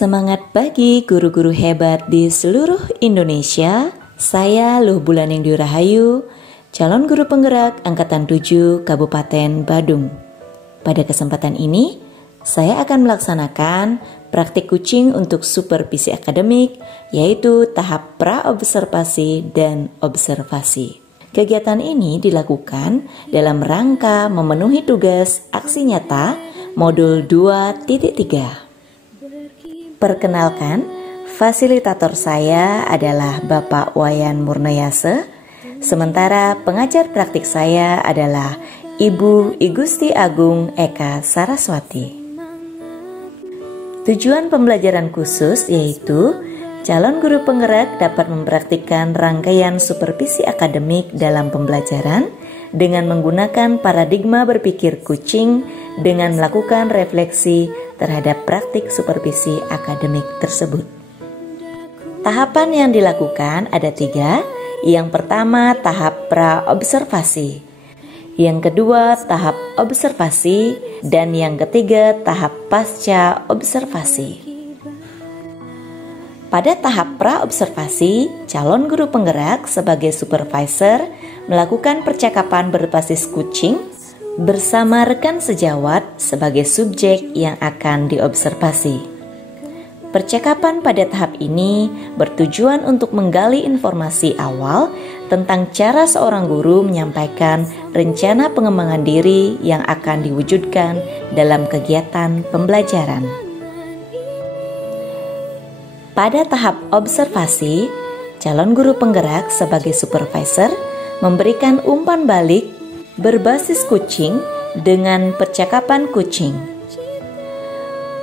Semangat pagi guru-guru hebat di seluruh Indonesia. Saya Luh Bulaning Diurahayu, calon guru penggerak Angkatan 7 Kabupaten Badung. Pada kesempatan ini, saya akan melaksanakan praktik kucing untuk supervisi akademik, yaitu tahap pra-observasi dan observasi. Kegiatan ini dilakukan dalam rangka memenuhi tugas aksi nyata modul 2.3. Perkenalkan, fasilitator saya adalah Bapak Wayan Murnayase, sementara pengajar praktik saya adalah Ibu Igusti Agung Eka Saraswati. Tujuan pembelajaran khusus yaitu calon guru penggerak dapat mempraktikkan rangkaian supervisi akademik dalam pembelajaran dengan menggunakan paradigma berpikir kucing dengan melakukan refleksi terhadap praktik supervisi akademik tersebut. Tahapan yang dilakukan ada 3. Yang pertama, tahap pra-observasi. Yang kedua, tahap observasi. Dan yang ketiga, tahap pasca observasi. Pada tahap pra-observasi, calon guru penggerak sebagai supervisor melakukan percakapan berbasis kucing bersama rekan sejawat sebagai subjek yang akan diobservasi. Percakapan pada tahap ini bertujuan untuk menggali informasi awal tentang cara seorang guru menyampaikan rencana pengembangan diri yang akan diwujudkan dalam kegiatan pembelajaran. Pada tahap observasi, calon guru penggerak sebagai supervisor memberikan umpan balik berbasis kucing dengan percakapan kucing.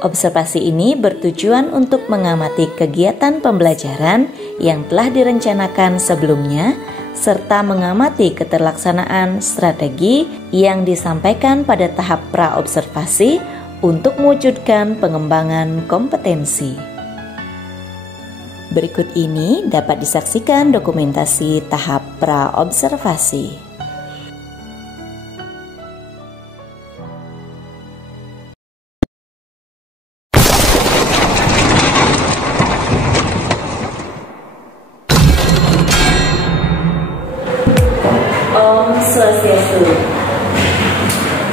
Observasi ini bertujuan untuk mengamati kegiatan pembelajaran yang telah direncanakan sebelumnya serta mengamati keterlaksanaan strategi yang disampaikan pada tahap pra-observasi untuk mewujudkan pengembangan kompetensi. Berikut ini dapat disaksikan dokumentasi tahap pra-observasi. Om Swastiastu.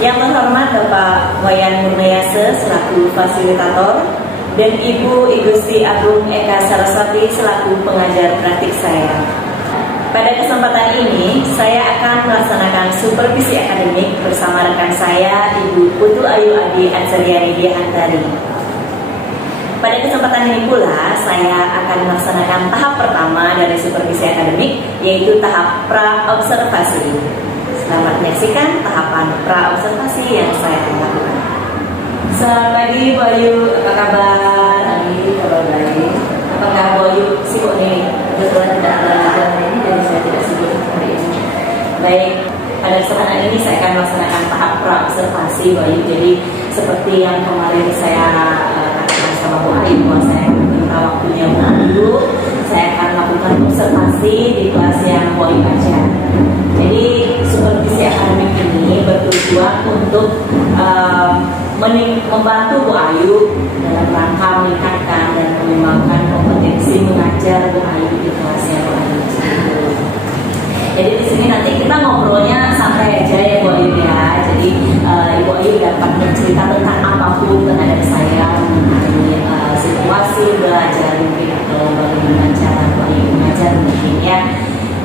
Yang terhormat Bapak Wayan Murnayase selaku fasilitator dan Ibu Igusti Agung Eka Saraswati selaku pengajar praktik saya. Pada kesempatan ini, saya akan melaksanakan supervisi akademik bersama rekan saya, Ibu Putu Ayu Adi Ansariani Diantari. Pada kesempatan ini pula, saya akan melaksanakan tahap pertama dari supervisi akademik, yaitu tahap pra-observasi. Selamat menyaksikan tahapan pra-observasi yang saya akan lakukan. Selamat pagi Bu Ayu, apa kabar? Pagi, kabar baik. Apakah Bu Ayu sibuk nih? Kebetulan tidak ada lajar hari ini, jadi saya tidak sibuk hari ini. Baik, pada kesempatan ini saya akan melaksanakan tahap pra-observasi Bu Ayu. Jadi seperti yang kemarin saya katakan sama Bu Ayu, bahwa saya akan minta waktunya Bu Ayu, saya akan melakukan observasi di kelas yang Bu Ayu ajar. Jadi supervisi akademik ini bertujuan untuk membantu Bu Ayu dalam rangka meningkatkan dan mengembangkan kompetensi mengajar Bu Ayu di kelasnya Bu Ayu. Jadi di sini nanti kita ngobrolnya santai aja ya Bu Ayu ya. Jadi Ibu Ayu dapat bercerita tentang apapun terhadap saya mengenai situasi belajar mungkin atau bagaimana cara Bu Ayu mengajar mungkin ya.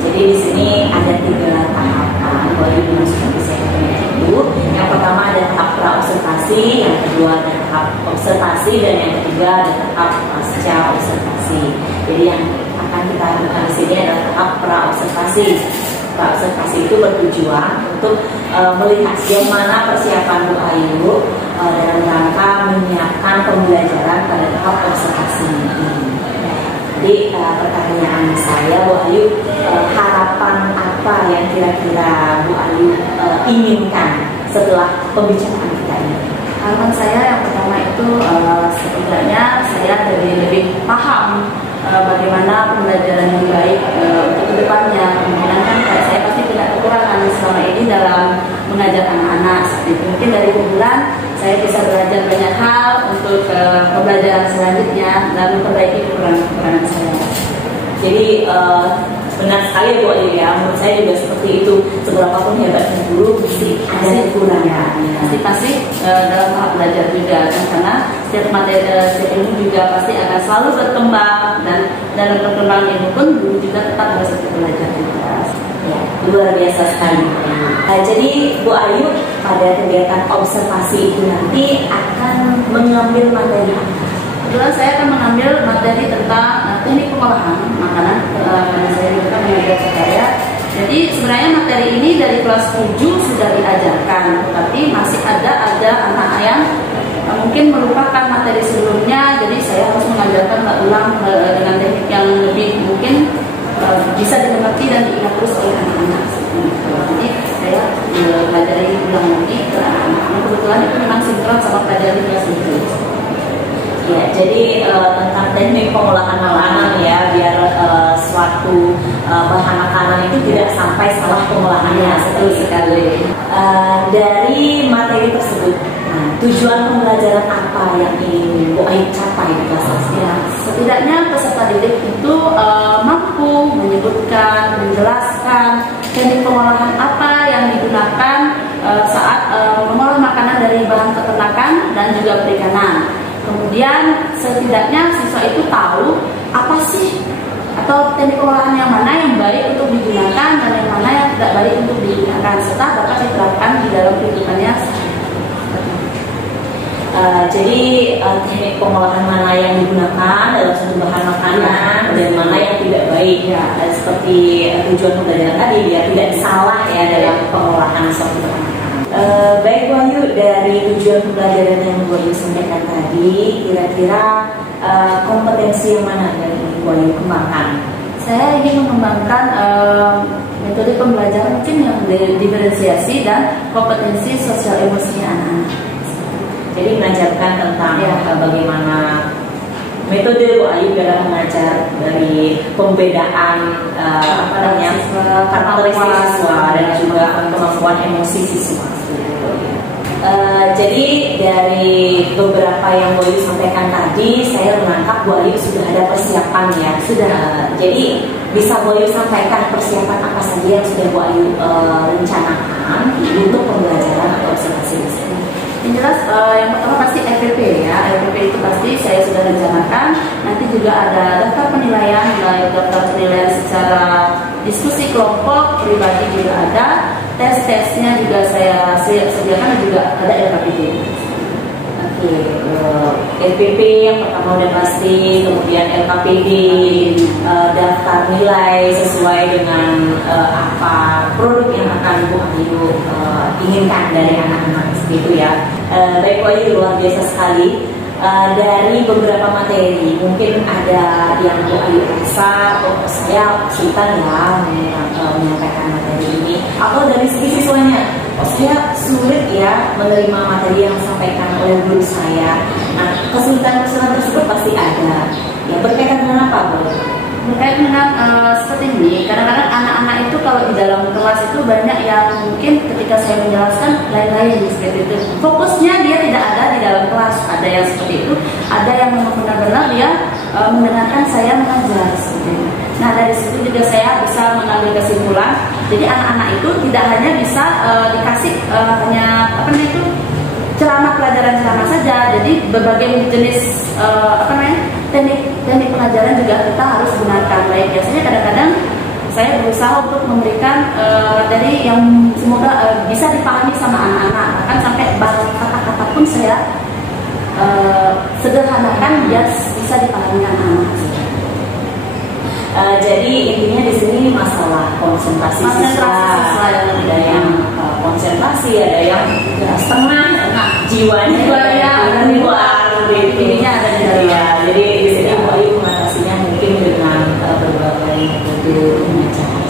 Jadi di sini ada 3 tahapan Bu Ayu dengan supervisi akademik itu. Yang pertama ada tahap pra-observasi, yang kedua ada tahap observasi, dan yang ketiga ada tahap pasca observasi. Jadi yang akan kita lakukan di sini adalah tahap pra-observasi. Pra-observasi itu bertujuan untuk melihat bagaimana persiapan Bu Ayu dalam rangka menyiapkan pembelajaran pada tahap observasi ini. Jadi pertanyaan saya Bu Ayu, harapan apa yang kira-kira Bu Ayu inginkan setelah pembicaraan kita ini? Harapan saya yang pertama itu setidaknya saya jadi lebih paham bagaimana pembelajaran yang baik untuk kedepannya. Kemungkinan kan saya pasti tidak kekurangan selama ini dalam mengajar anak-anak. Mungkin dari bulan saya bisa belajar banyak hal untuk untuk pembelajaran selanjutnya dan memperbaiki kekurangan saya. Jadi benar sekali Bu Ayu ya, menurut saya juga seperti itu. Seberapapun hebatnya guru, mesti ada kekurangan. Pasti dalam tahap belajar juga, kan? Karena setiap materi, setiap ilmu juga pasti akan selalu berkembang, dan dalam perkembangan ilmu pun guru juga tetap harus belajar juga. Ya, luar biasa sekali. Jadi Bu Ayu pada kegiatan observasi itu nanti akan mengambil materi apa? Kebetulan saya akan mengambil materi tentang teknik pengolahan makanan, karena saya juga mengajar saya. Jadi sebenarnya materi ini dari kelas 7 sudah diajarkan, tetapi masih ada anak yang mungkin melupakan materi sebelumnya. Jadi saya harus mengajarkan ulang dengan teknik yang lebih mungkin bisa dimengerti dan diingat terus oleh anak-anak. Jadi saya pelajari ulang lagi ke anak-anak. Kebetulan itu memang sinkron sama pelajaran kelas 7. Ya, jadi tentang teknik pengolahan makanan ya, biar suatu bahan makanan itu tidak sampai salah pengolahannya. Betul sekali. Dari materi tersebut, tujuan pembelajaran apa yang ingin Bu Ayu capai di kelas? Ya, setidaknya peserta didik itu mampu menyebutkan, menjelaskan teknik pengolahan apa yang digunakan saat mengolah makanan dari bahan peternakan dan juga perikanan. Kemudian setidaknya siswa itu tahu apa sih atau teknik pengolahan yang mana yang baik untuk digunakan dan yang mana yang tidak baik untuk digunakan, serta dapat diterapkan di dalam kehidupannya. Jadi teknik pengolahan mana yang digunakan dalam satu bahan makanan dan mana yang tidak baik ya, seperti tujuan pembelajaran tadi biar tidak salah ya dalam pengolahan suatu bahan makanan. Baik Bu Ayu, dari tujuan pembelajaran yang Bu Ayu sampaikan tadi, kira-kira kompetensi yang mana yang ingin Bu Ayu kembangkan? Saya ingin mengembangkan metode pembelajaran mungkin yang diferensiasi dan kompetensi sosial emosi anak-anak. Jadi mengajarkan tentang bagaimana metode Bu Ayu dalam mengajar dari pembedaan karakteristik siswa dan juga kemampuan emosi siswa. Jadi dari beberapa yang Bu Ayu sampaikan tadi, saya menangkap Bu Ayu sudah ada persiapan ya. Sudah. Jadi bisa Bu Ayu sampaikan persiapan apa saja yang sudah Bu Ayu rencanakan untuk pembelajaran atau observasi di sini? Yang jelas yang pertama pasti RPP ya. RPP itu pasti saya sudah rencanakan. Nanti juga ada daftar penilaian, baik daftar penilaian secara diskusi kelompok, pribadi juga ada. Tes-tesnya juga saya sediakan, dan juga ada LKPD. Oke, RPP yang pertama udah pasti, kemudian LKPD, daftar nilai sesuai dengan apa produk yang akan Bu Ayu inginkan dari anak-anak seperti itu ya. Baik Bu Ayu, luar biasa sekali. Dari beberapa materi mungkin ada yang Bu Ayu rasa saya kesulitan ya menyampaikan materi ini, atau dari segi siswanya saya sulit ya menerima materi yang disampaikan oleh guru saya. Nah, kesulitan-kesulitan tersebut pasti ada ya, berkaitan dengan apa Bu? Berkaitan dengan seperti ini, kadang-kadang anak-anak itu kalau di dalam kelas itu banyak yang mungkin ketika saya menjelaskan lain-lain seperti itu. Fokusnya dia tidak ada di dalam kelas. Ada yang seperti itu, ada yang benar-benar dia mendengarkan saya mengajar seperti itu. Nah, dari situ juga saya bisa mengambil kesimpulan. Jadi anak-anak itu tidak hanya bisa dikasih hanya ceramah pelajaran saja. Jadi berbagai jenis teknik pengajaran juga kita harus gunakan. Baik, biasanya kadang-kadang saya berusaha untuk memberikan dari yang semoga bisa dipahami sama anak-anak. Bahkan sampai bahasa kata-kata pun saya sederhanakan biar bisa dipahami anak-anak. Jadi intinya di sini masalah konsentrasi siswa. Ada yang konsentrasi, ada yang setengah, jiwanya ada di luar. Intinya ada di dalam. Jadi di sini Bu Ayu mengatasinya mungkin dengan berbagai metode pengajaran.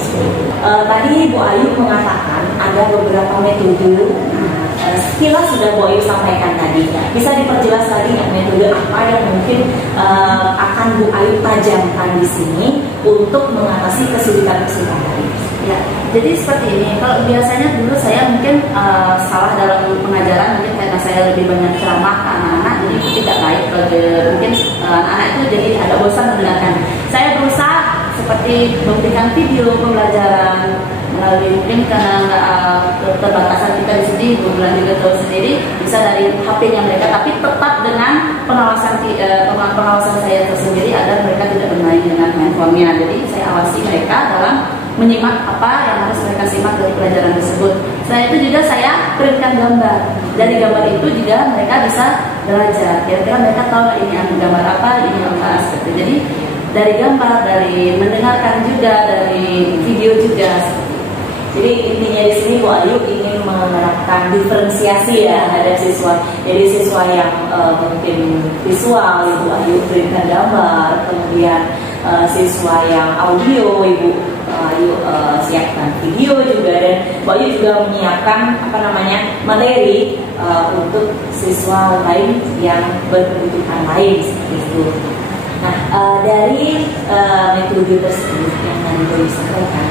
Tadi Bu Ayu mengatakan ada beberapa metode. Sekilas sudah Bu Ayu sampaikan tadi. Bisa diperjelas lagi nggak metode apa yang mungkin akan Bu Ayu tajamkan di sini untuk mengatasi kesulitan-kesulitan tadi? Ya, jadi seperti ini. Kalau biasanya dulu saya mungkin salah dalam pengajaran, mungkin karena saya lebih banyak ceramah ke anak-anak, jadi itu tidak baik bagi mungkin anak-anak itu, jadi ada bosan mendengarkan. Saya berusaha seperti memberikan video pembelajaran melalui mungkin karena keterbatasan kita di sini, bulan juga tahu sendiri bisa dari HP-nya mereka, tapi tetap dengan pengawasan saya tersendiri agar mereka tidak bermain dengan handphonenya. Jadi saya awasi mereka dalam menyimak apa yang harus mereka simak dari pelajaran tersebut. Selain itu juga saya printkan gambar. Dari gambar itu juga mereka bisa belajar. Kira-kira mereka tahu ini gambar apa, ini apa seperti itu. Jadi dari gambar, dari mendengarkan juga, dari video juga. Jadi intinya di sini Bu Ayu ingin menerapkan diferensiasi ya terhadap siswa. Jadi siswa yang mungkin visual, Ibu Ayu berikan gambar, kemudian siswa yang audio, Ibu Ayu siapkan video juga, dan Bu Ayu juga menyiapkan materi untuk siswa lain yang berkebutuhan lain seperti itu. Nah, dari metode tersebut yang tadi Ibu sampaikan,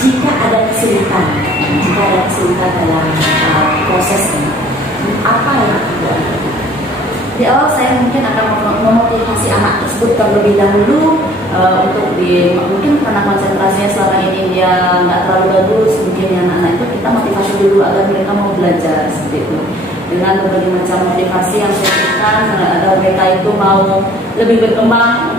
jika ada kesulitan dalam proses ini, apa yang ada? Di awal saya mungkin akan memotivasi anak tersebut terlebih dahulu untuk mungkin karena konsentrasinya selama ini dia nggak terlalu bagus, mungkin yang anak-anak itu kita motivasi dulu agar mereka mau belajar seperti itu. Dengan berbagai macam motivasi yang saya berikan agar mereka itu mau lebih berkembang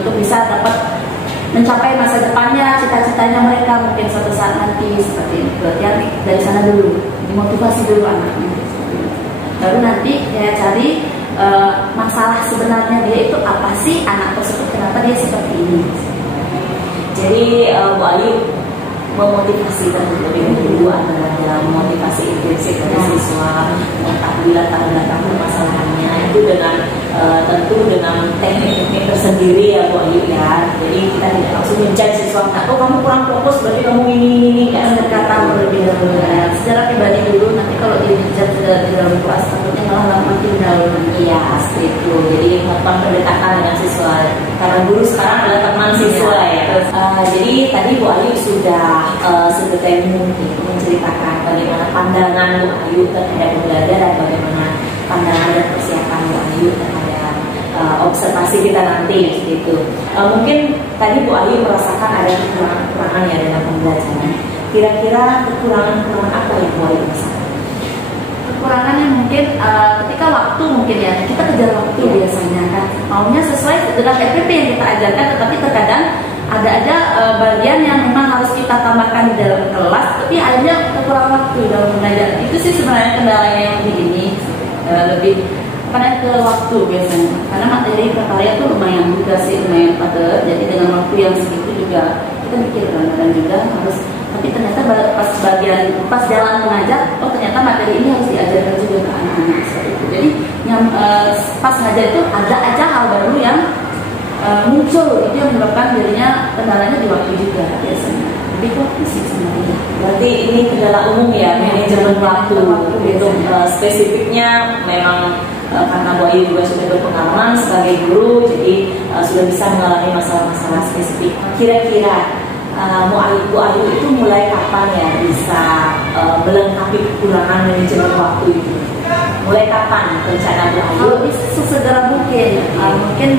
untuk bisa dapat mencapai masa depannya, cita-citanya mereka mungkin suatu saat nanti seperti itu. Berarti dari sana dulu, dimotivasi dulu anaknya. Baru nanti saya cari masalah sebenarnya dia itu apa sih, anak tersebut kenapa dia seperti ini. Jadi Bu Ayu memotivasi terlebih dahulu adalah memotivasi intensif dari siswa apabila datang permasalahannya itu dengan tentu dengan teknik-teknik tersendiri ya Bu Ayu ya. Jadi kita tidak langsung menjudge siswa, oh kamu kurang fokus berarti kamu ini kan, pendekatan lebih dahulu secara pribadi dulu, nanti kalau dijudge di dalam kelas takutnya malah makin jauh. Iya seperti itu. Jadi melakukan pendekatan dengan siswa karena guru sekarang adalah teman siswa ya. Jadi tadi Bu Ayu sudah sebetulnya mungkin menceritakan bagaimana pandangan Bu Ayu terhadap belajar dan bagaimana pandangan dan persiapan Bu Ayu terhadap observasi kita nanti gitu. Mungkin tadi Bu Ayu merasakan ada kekurangan-kekurangan ya dalam pembelajaran. Kira-kira kekurangan-kekurangan apa yang Bu Ayu rasakan? Kekurangannya mungkin ketika waktu mungkin ya, kita kejar waktu biasanya kan, maunya sesuai dengan SPP yang kita ajarkan, tetapi terkadang ada aja bagian yang memang harus kita tambahkan di dalam kelas, tapi akhirnya kekurangan waktu dalam belajar. Itu sih sebenarnya kendalanya yang lebih ke waktu biasanya, karena materi prakarya itu lumayan juga sih, lumayan padat. Jadi dengan waktu yang segitu juga kita mikir dan juga harus, tapi ternyata pas jalan mengajar, oh ternyata materi ini harus diajarkan juga ke anak-anak seperti itu. Jadi yang pas ngajar itu ada aja hal baru yang muncul, itu yang menyebabkan dirinya kendalanya di waktu juga biasanya. Lebih ke waktu sih sebenarnya. Berarti ini kendala umum ya, manajemen waktu. Itu spesifiknya memang karena Bu Ayu juga sudah berpengalaman sebagai guru, jadi sudah bisa mengalami masalah-masalah spesifik. Kira-kira Bu Ayu itu mulai kapan ya bisa melengkapi kekurangan manajemen waktu itu? Mulai kapan rencana Bu Ayu? Kalau bisa sesegera mungkin, mungkin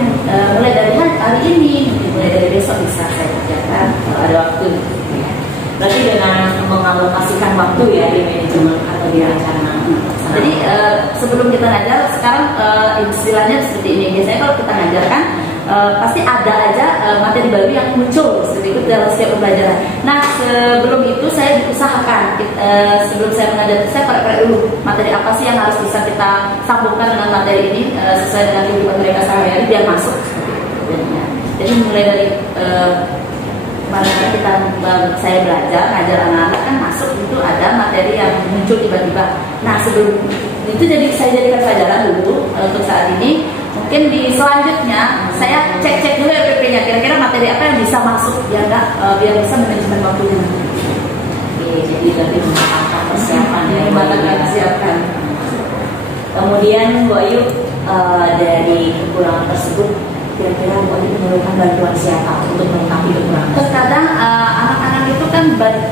mulai dari hari ini, mulai dari besok bisa saya kerjakan kalau ada waktu. Berarti dengan mengalokasikan waktu ya di manajemen atau di rencana. Jadi sebelum kita ngajar, sekarang istilahnya seperti ini. Biasanya kalau kita ngajar kan pasti ada aja materi baru yang muncul seperti itu dalam setiap pembelajaran. Nah sebelum itu saya diusahakan sebelum saya mengajar, saya korek-korek dulu materi apa sih yang harus bisa kita sambungkan dengan materi ini sesuai dengan kehidupan mereka sehari-hari biar masuk. Jadi mulai dari pada saya belajar ngajar anak-anak kan masuk itu ada materi yang muncul tiba-tiba. Nah sebelum itu saya jadikan pelajaran dulu untuk saat ini. Mungkin di selanjutnya saya cek dulu RPP-nya, kira-kira materi apa yang bisa masuk biar bisa manajemen waktunya. Oke, jadi lebih mematangkan persiapan ya. Mematangkan persiapan. Kemudian Bu Ayu dari kekurangan tersebut, kira-kira Bu Ayu memerlukan bantuan siapa untuk melengkapi kekurangan? Terkadang anak-anak itu kan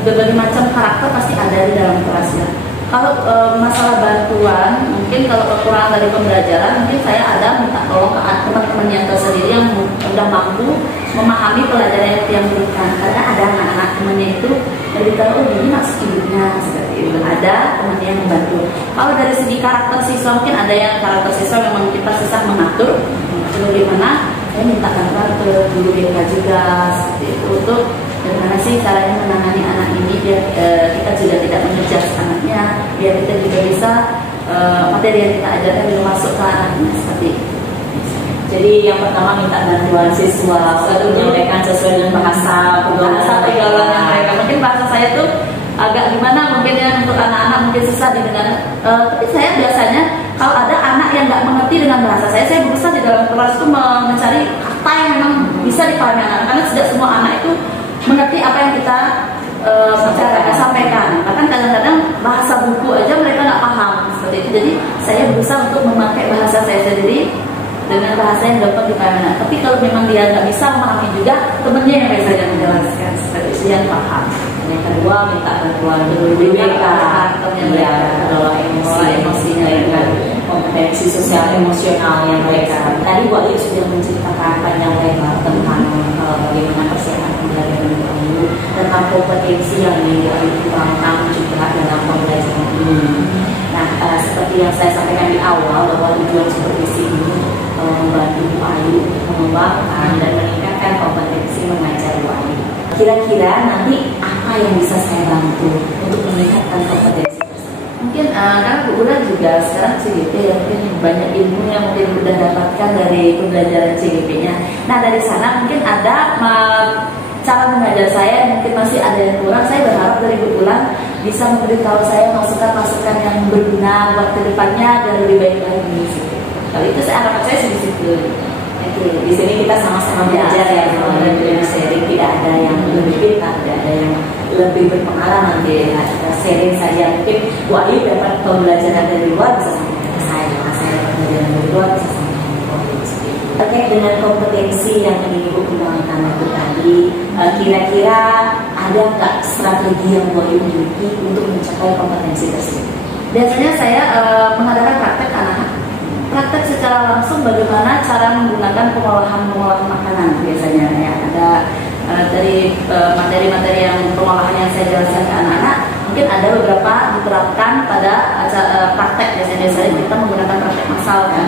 berbagai macam karakter pasti ada di dalam kelasnya. Kalau masalah bantuan mungkin kalau kekurangan dari pembelajaran, mungkin saya ada minta tolong ke teman-teman yang tersendiri yang sudah mampu memahami pelajaran yang diberikan. Karena ada anak-anak temannya itu dari tahu, oh ini maksud ibunya seperti itu. Ada temannya yang membantu. Kalau dari segi karakter siswa, mungkin ada yang karakter siswa memang kita susah mengatur. Bagaimana saya minta bantuan ke guru BK juga seperti itu, untuk bagaimana sih caranya menangani anak ini biar kita juga tidak mengejar anaknya, biar kita juga bisa materi yang kita ajarkan juga masuk ke anaknya seperti itu. Jadi yang pertama minta bantuan siswa untuk menyampaikan sesuai dengan bahasa pergaulan mereka. Mungkin bahasa saya tuh agak gimana mungkin ya untuk anak-anak mungkin susah didengar. Tapi saya biasanya kalau ada anak yang nggak mengerti dengan bahasa saya berusaha di dalam kelas itu mencari kata yang memang bisa dipahami anak. Karena tidak semua anak itu mengerti apa yang kita sampaikan. Bahkan kadang-kadang bahasa buku aja mereka nggak paham seperti itu. Jadi saya berusaha untuk memakai bahasa saya sendiri dengan bahasa yang dapat dipahami. Tapi kalau memang dia nggak bisa memahami juga, temennya yang biasanya menjelaskan seperti itu yang paham. Yang kedua minta bantuan guru BK, ya, kelola emosinya, kompetensi sosial emosionalnya mereka. Tadi Bu Ayu sudah menceritakan panjang lebar tentang bagaimana persiapan pembelajaran Bu Ayu, tentang kompetensi yang Bu Ayu kembangkan juga dalam pembelajaran ini. Nah, seperti yang saya sampaikan di awal bahwa tujuan supervisi ini membantu Bu Ayu mengembangkan dan meningkatkan kompetensi mengajar Bu Ayu. Kira-kira nanti apa yang bisa saya bantu untuk meningkatkan kompetensi tersebut? Mungkin karena Bu Ula juga sekarang CGP ya, mungkin banyak ilmu yang mungkin sudah dapatkan dari pembelajaran CGP-nya. Nah dari sana mungkin ada cara mengajar saya mungkin masih ada yang kurang. Saya berharap dari Bu Ula bisa memberitahu saya masukan-masukan yang berguna buat kedepannya dan lebih baik lagi. Kalau itu saya harapan saya di situ. Di sini kita sama-sama belajar ya, lebih sharing, tidak ada yang lebih pintar, tidak ada yang lebih berpengalaman. Kita sharing saja. Mungkin Bu Ayu dapat pembelajaran dari luar bisa sampai ke saya dapat pembelajaran dari luar bisa sampai ke kompetensi. Terkait dengan kompetensi yang ingin Ibu kembangkan itu tadi, kira-kira ada nggak strategi yang Bu Ayu miliki untuk mencapai kompetensi tersebut? Biasanya saya mengadakan praktek anak-anak. Praktek secara langsung bagaimana cara menggunakan pengolahan makanan biasanya ya. Ada dari materi-materi yang pengolahan yang saya jelaskan ke anak-anak, mungkin ada beberapa diterapkan pada praktek. Biasanya kita menggunakan praktek massal kan,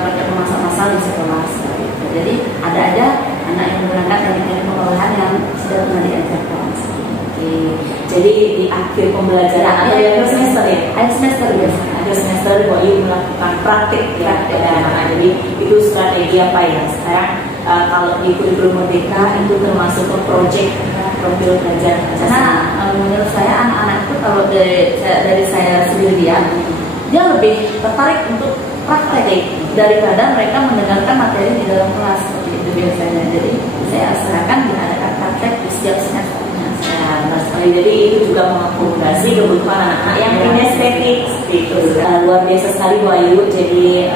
praktek memasak massal di sekolah seperti itu. Jadi ada aja anak yang menggunakan teknik pengolahan yang sudah pernah diajarkan. Jadi di akhir pembelajaran atau akhir semester ya? Akhir semester biasa. Akhir semester Bu Ayu melakukan praktik ya pada anak-anak. Jadi itu strategi apa ya? Sekarang kalau di kurikulum Merdeka itu termasuk ke proyek profil belajar. Nah, menurut saya anak-anak itu kalau dari saya sendiri dia lebih tertarik untuk praktek daripada mereka mendengarkan materi di dalam kelas seperti itu biasanya. Jadi saya usahakan diadakan praktek di setiap semester. Jadi itu juga mengakomodasi kebutuhan anak-anak yang kinestetik itu luar biasa sekali Bu Ayu. Jadi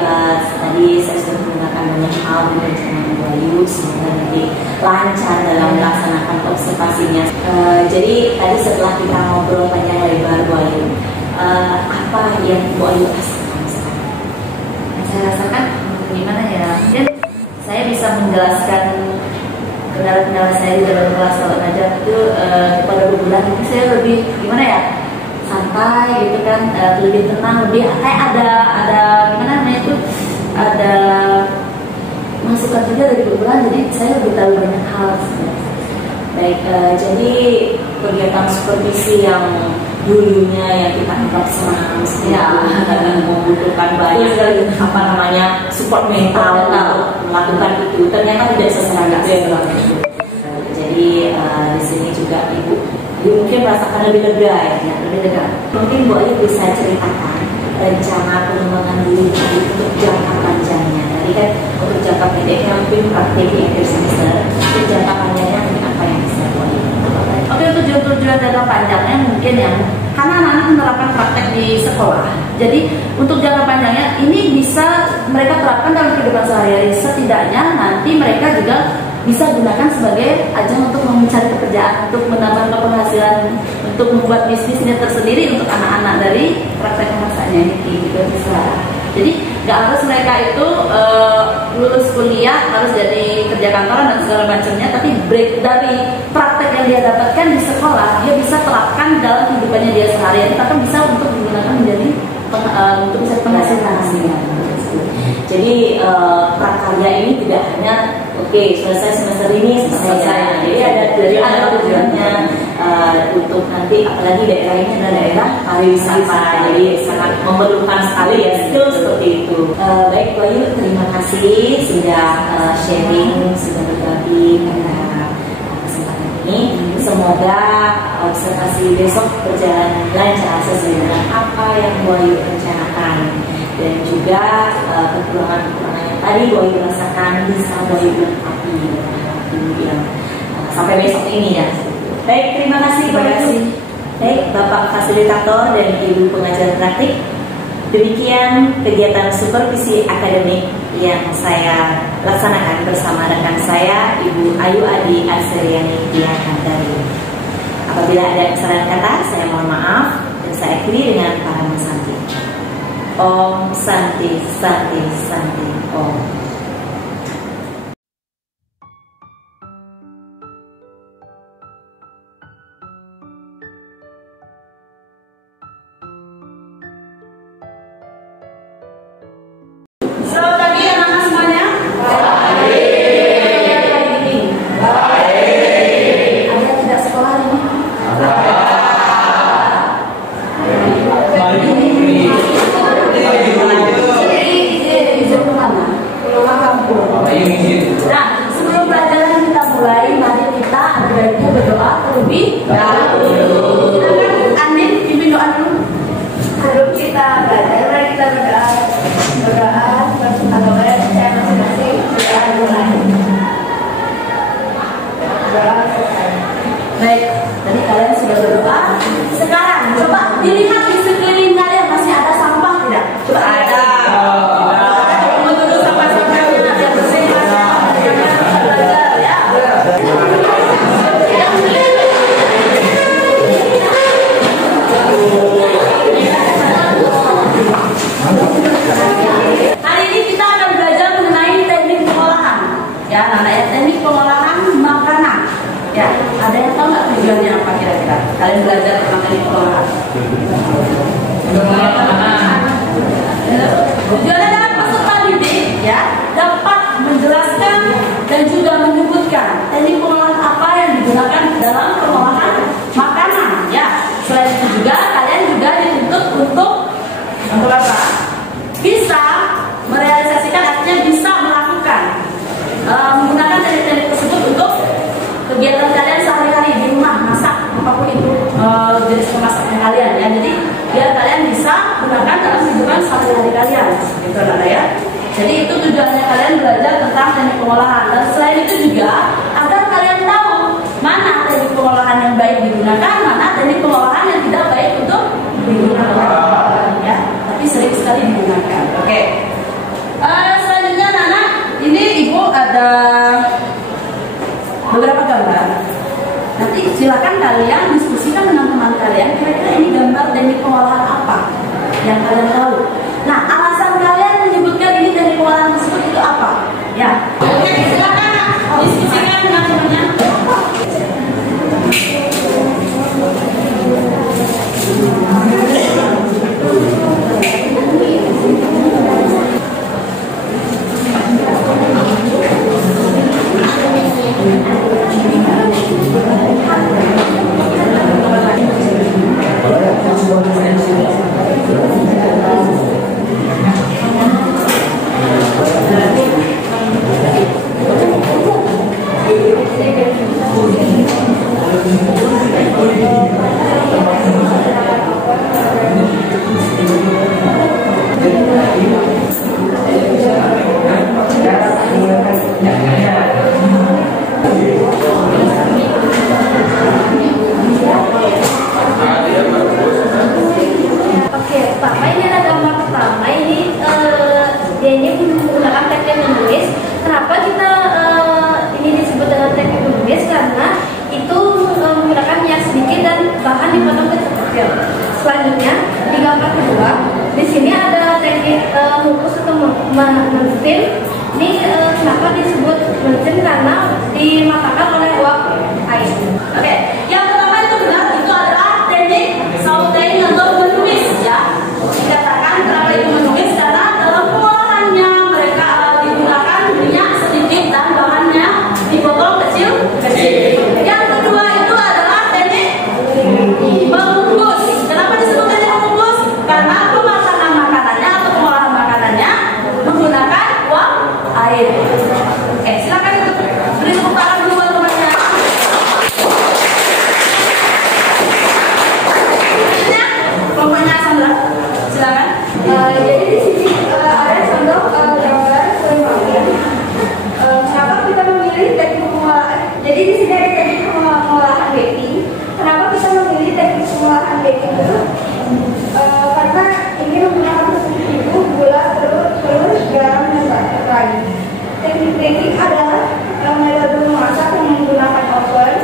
tadi saya sudah menggunakan banyak hal di rencana Bu Ayu, semoga nanti lancar dalam melaksanakan observasinya. Jadi tadi setelah kita ngobrol panjang lebar Bu Ayu, apa yang Bu Ayu rasakan sekarang? Saya rasakan gimana ya? Mungkin saya bisa menjelaskan kendala-kendala saya di dalam kelas kalau ngajar itu kepada Bu Ula, mungkin saya lebih gimana ya, santai gitu kan, lebih tenang, lebih kayak ada gimana namanya itu, ada masukan juga dari Bu Ula, jadi saya lebih tahu banyak hal sebenarnya. Baik, jadi kegiatan supervisi yang dulunya yang kita anggap senang dan membutuhkan banyak support mental untuk melakukan itu, ternyata tidak sesenang itu ya. Jadi di sini juga Ibu mungkin merasakan lebih lega ya, lebih lega. Mungkin Bu Ayu bisa ceritakan rencana pengembangan diri untuk jangka panjangnya. Tadi kan untuk jangka pendeknya mungkin praktik di akhir semester, untuk jangka panjangnya mungkin apa yang bisa Bu Ayu? Oke, untuk tujuan jangka panjangnya mungkin ya, karena anak-anak menerapkan praktek di sekolah. Jadi untuk jangka panjangnya ini bisa mereka terapkan dalam kehidupan sehari-hari. Setidaknya nanti mereka juga bisa gunakan sebagai ajang untuk mencari pekerjaan, untuk menambah penghasilan, untuk membuat bisnisnya tersendiri untuk anak-anak dari praktek memasaknya ini juga bisa. Jadi nggak harus mereka itu lulus kuliah harus jadi kerja kantoran dan segala macamnya, tapi break dari praktek yang dia dapatkan di sekolah dia bisa terapkan dalam kehidupannya dia sehari-hari, bahkan bisa untuk digunakan menjadi untuk bisa penghasilan. Jadi prakarya ini tidak hanya selesai semester ini selesai. Jadi ada tujuannya untuk nanti, apalagi daerah ini adalah daerah pariwisata, jadi sangat memerlukan sekali ya skill seperti itu. Baik Bu Ayu, terima kasih sudah sharing, sudah berbagi pada kesempatan ini. Semoga observasi besok berjalan lancar sesuai dengan apa yang Bu Ayu rencanakan, dan juga kekurangan-kekurangan yang tadi Bu Ayu rasakan bisa Bu Ayu lengkapi yang sampai besok ini ya. Baik, terima kasih Bu Ayu. Baik, Bapak Fasilitator dan Ibu Pengajar Praktik, demikian kegiatan supervisi akademik yang saya laksanakan bersama rekan saya Ibu Ayu Adi Arseriani Diakantari. Apabila ada kesalahan kata, saya mohon maaf dan saya akhiri dengan Parama Santi. Om Santi Santi Santi Om. Selamat pagi anak-anak semuanya. Ada yang tidak sekolah ini? Nah, sebelum pelajaran kita mulai, mari kita adanya berdoa terlebih dahulu. Silakan Andin pimpin doa dulu. Sebelum kita belajar, mari kita berdoa. Berdoa, saya masing-masing berdoa mulai. Baik, tadi kalian sudah berdoa. Sekarang coba dilihat di sekeliling kalian masih ada sampah tidak? Coba ada. Hari ini kita akan belajar mengenai teknik pengolahan. Ya, namanya teknik pengolahan makanan. Ya, ada yang tahu nggak tujuannya apa kira-kira? Kalian belajar tentang teknik pengolahan. Tujuannya adalah peserta didik ya dapat menjelaskan dan juga menyebutkan teknik pengolahan apa yang digunakan dalam pengolahan makanan. Ya, selain itu juga kalian juga dituntut untuk apa? Bisa merealisasikan, artinya bisa melakukan menggunakan teknik-teknik tersebut untuk kegiatan kalian sehari-hari di rumah, masak apapun itu jenis pemasakan kalian ya. Jadi biar kalian bisa gunakan dalam kehidupan sehari-hari kalian, gitu lah ya. Jadi itu tujuannya kalian belajar tentang teknik pengolahan, dan selain itu juga agar kalian tahu mana teknik pengolahan yang baik digunakan, mana teknik pengolahan yang tidak baik untuk digunakan ya, tapi sering sekali digunakan. Oke. Selanjutnya anak-anak, ini Ibu ada beberapa gambar. Nanti silakan kalian diskusikan dengan teman kalian, kira-kira ini gambar teknik pengolahan apa yang kalian tahu. Nah, alasan kalian menyebutkan ini teknik pengolahan tersebut itu apa? Ya. Oke, silakan diskusikan dengan temannya. Oke. Selanjutnya di gambar kedua, di sini ada teknik mengukus atau mensteam. Ini kenapa disebut mensteam? Karena dimatangkan oleh uap air. Oke, yang pertama itu benar, itu adalah teknik sauteing atau menumis ya. Dikatakan kenapa itu menumis karena dalam pengolahannya mereka digunakan minyak sedikit dan bahannya dipotong kecil-kecil. Yang kedua itu adalah teknik mengukus. Kenapa disebut teknik mengukus? Karena pemasakan makanannya atau pengolahan makanannya menggunakan uap air. Silakan beri tepuk tangan dulu buat temannya. Kelompoknya Sandra, silakan. Jadi di sini ada contoh gambar kue mangga. Kenapa kita memilih teknik pengolahan? Jadi di sini ada teknik pengolahan baking. Kenapa kita memilih teknik pengolahan baking itu? Karena ini menggunakan tepung terigu, gula, telur, garam, dan lagi. Teknik baking adalah metode memasak yang menggunakan oven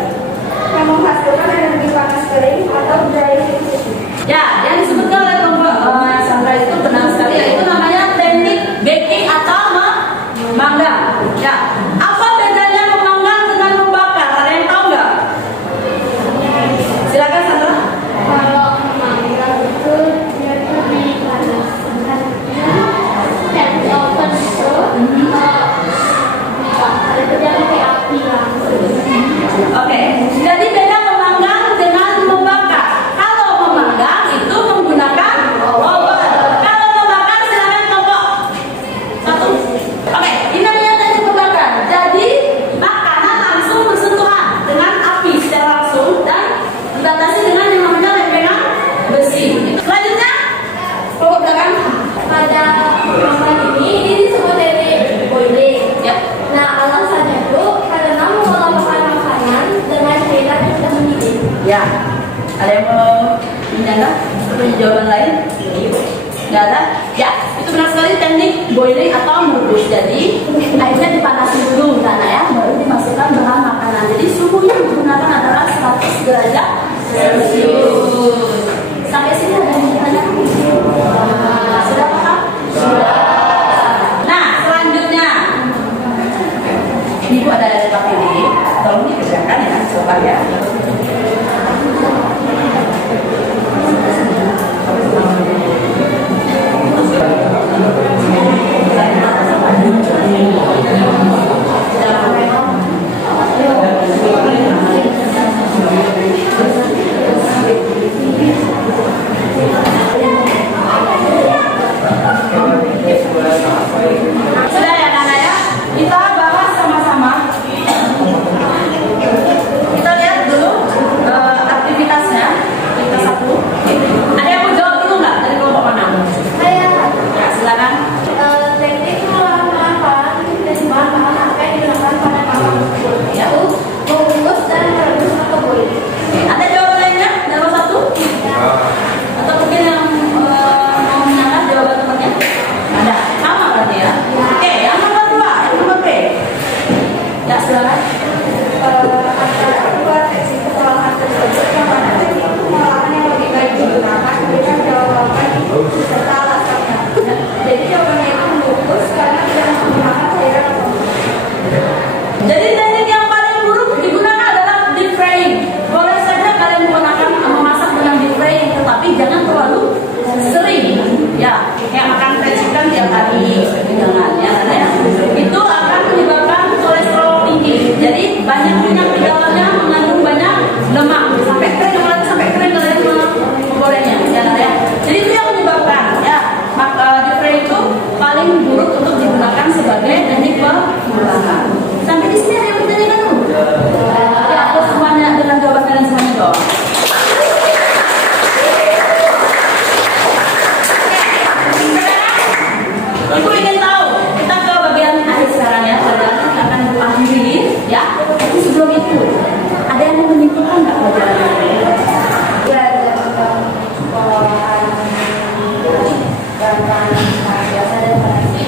yang menghasilkan energi panas kering atau dry heat. Ya, yang disebutkan oleh kelompok Sandra itu benar sekali, yaitu namanya teknik baking atau memanggang. Ya, apa bedanya memanggang dengan membakar? Ada yang tahu nggak? Silakan Sandra. Kalau memanggang itu dia tuh dipanaskan dan di oven itu dibakar itu dia pakai api langsung. Oke, jadi beda memanggang dengan membakar. Kalau memanggang itu menggunakan oven. Kalau membakar silakan kelompok satu. Oke, ini namanya teknik membakar. Jadi makanan langsung bersentuhan dengan api secara langsung dan dibatasi dengan yang namanya lempengan besi. Selanjutnya, kelompok belakang. Pada pemahaman ini disebut teknik boiling. Ya. Nah, alasannya itu karena mengolah makanan dengan cairan yang sudah mendidih. Ya, ada yang mau menyangka punya jawaban lain? Nggak ada? Ya, itu benar sekali teknik boiling atau merebus. Jadi airnya dipanasi dulu, karena ya, baru dimasukkan bahan makanan. Jadi suhu yang digunakan adalah 100 derajat Celcius. Sampai sini ada yang bertanya? Sudah paham? Sudah. Nah, selanjutnya, Ibu ada pakai ini, tolong dikerjakan ya, coba ya. Sudah ya Nana ya, kita bahas sama-sama. Kita lihat dulu aktivitasnya. Kita satu. Ada yang mau jawab dulu nggak dari kelompok mana? Saya Ya, silakan. teknik pengolahan bahan dari bahan-bahan apa yang digunakan pada makan tersebut, yaitu mengukus dan merebus atau boiling. Ada jawaban lainnya? Jawaban satu? Atau mungkin yang mau menyangka jawaban temannya? Ada. Sama berarti ya? Oke, yang nomor 2, yang nomor B. Ya, silakan. Antara kedua teknik pengolahan tersebut, yang mana teknik pengolahan yang lebih baik digunakan, berikan jawaban serta alasannya. Jadi jawabannya itu mengukus karena tidak menggunakan cairan atau Jadi teknik yang paling buruk digunakan adalah deep frying. Boleh saja kalian menggunakan memasak dengan deep frying, tetapi jangan terlalu sering. Ya, kayak makan fried chicken tiap hari, jangan ya, karena ya, itu akan menyebabkan kolesterol tinggi. Jadi banyak minyak di dalamnya, mengandung banyak lemak, sampai kering, apalagi sampai kering kalian menggorengnya, ya, ya. Jadi itu yang menyebabkan ya, deep frying itu paling buruk untuk digunakan sebagai teknik pengolahan. Sampai di sini ada yang bertanya kan? Ya, aku semuanya dengan jawaban kalian semuanya dong. Ibu ingin tahu, kita ke bagian akhir sekarang ya, kita akan akhiri ya. Tapi sebelum itu, ada yang mau menyimpulkan nggak pelajaran ini? ya dalam pengolahan bahan biasa dan panas ini.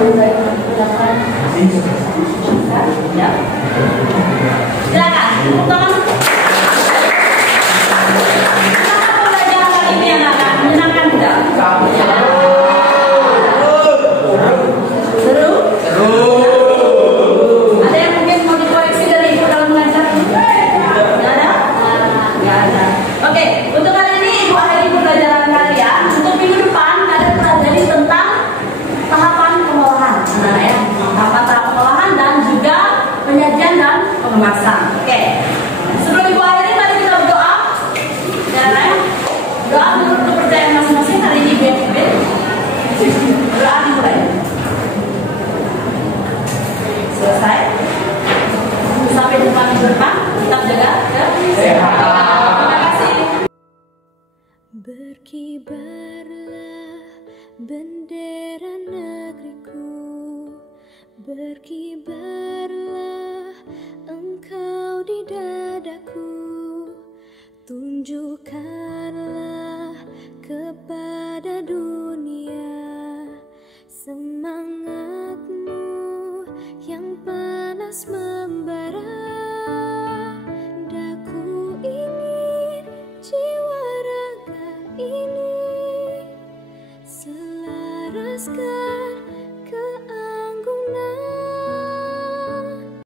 Yang baik digunakan Ya. Tepuk tangan. Pembelajaran kali ini anak-anak menyenangkan tidak? Seru? Ada yang mungkin mau dikoreksi dari ibu dalam mengajar? Nggak ada? Nggak ada. Oke, untuk kali ini ibu akhiri pembelajaran kalian. Untuk minggu depan kalian pelajari tentang tahapan pengolahan, anak-anak ya. Tahapan pengolahan dan juga penyajian dan pengemasan. Oke. Sebelum ibu akhiri, mari kita berdoa. Ya, doa menurut kepercayaan masing-masing. Hari ini ibu yang pimpin. Doa dimulai. Selesai. Sampai jumpa minggu depan. Tetap jaga kesehatan. Terima kasih. Berkibarlah bendera negeriku, berkibarlah engkau di dadaku, tunjukkanlah kepada dunia semangatmu yang panas membara. Daku ingin jiwa raga ini selaraskan